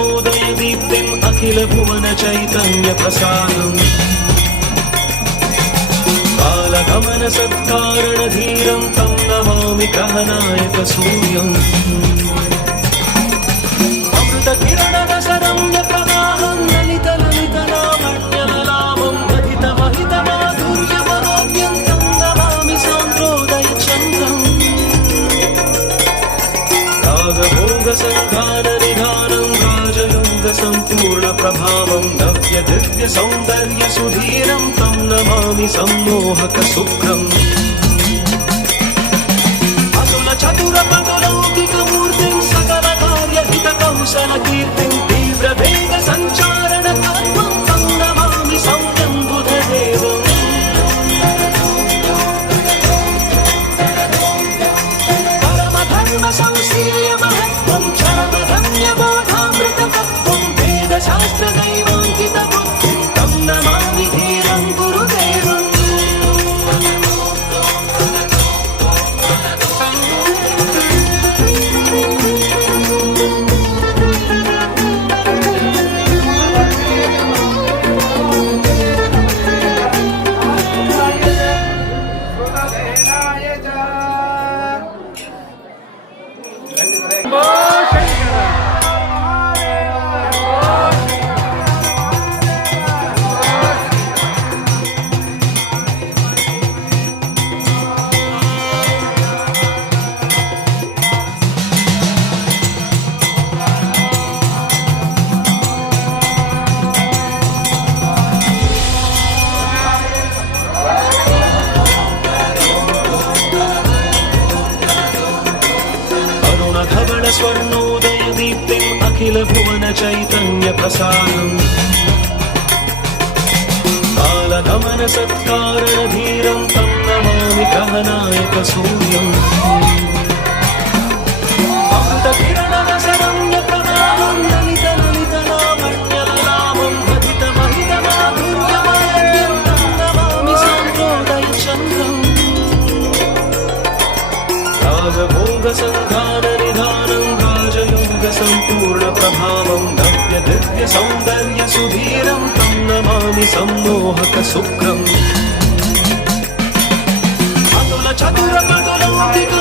स्वर्णोदयदीप्तिम् अखिलभुवनचैतन्यप्रसादम् कालगमनसत्कारणधीरं तं नमामि ग्रहनायकसूर्यम् अमृतकिरणरसरम्यप्रवाहं ललितललितलावण्यललाभं महितमहितमाधुर्यमनोज्ञं तं नमामि सान्द्रोदयचन्द्रम् रागभोगसङ्घाननिधानं राजयोगसम्पूर्णप्रभावं नव्यदिव्यसौन्दर्यसुधीरं तं नमामि सम्मोहकशुभ्रम् अतुलचतुरपटुलौकिकमूर्तिं सकलकार्यहितकौशलकीर्तिं तीव्रवेगसञ्चारणतत्त्वं तं नमामि सौम्यं बुधदेवम् परमधर्मसंशील्यमहत्त्वं चरमरम्यबोधामृततत्त्वं वेदशास्त्रदैवाङ्कितबुद्धिं तं नमामि धीरं गुरुदेवम् स्वर्णोदयदीप्तिम् अखिलभुवनचैतन्यप्रसादम् कालगमनसत्कारणधीरं तं नमामि ग्रहनायकसूर्यम् अमृतकिरणरसरम्यप्रवाहं ललितललितलावण्यललाभं महितमहितमाधुर्यमनोज्ञं तं नमामि सान्द्रोदयचन्द्रम् रागभोगसङ्घाननिधानं राजयोगसम्पूर्णप्रभावं नव्यदिव्यसौन्दर्यसुधीरं तं नमामि सम्मोहकशुभ्रम् अतुलचतुरपटुलौकिक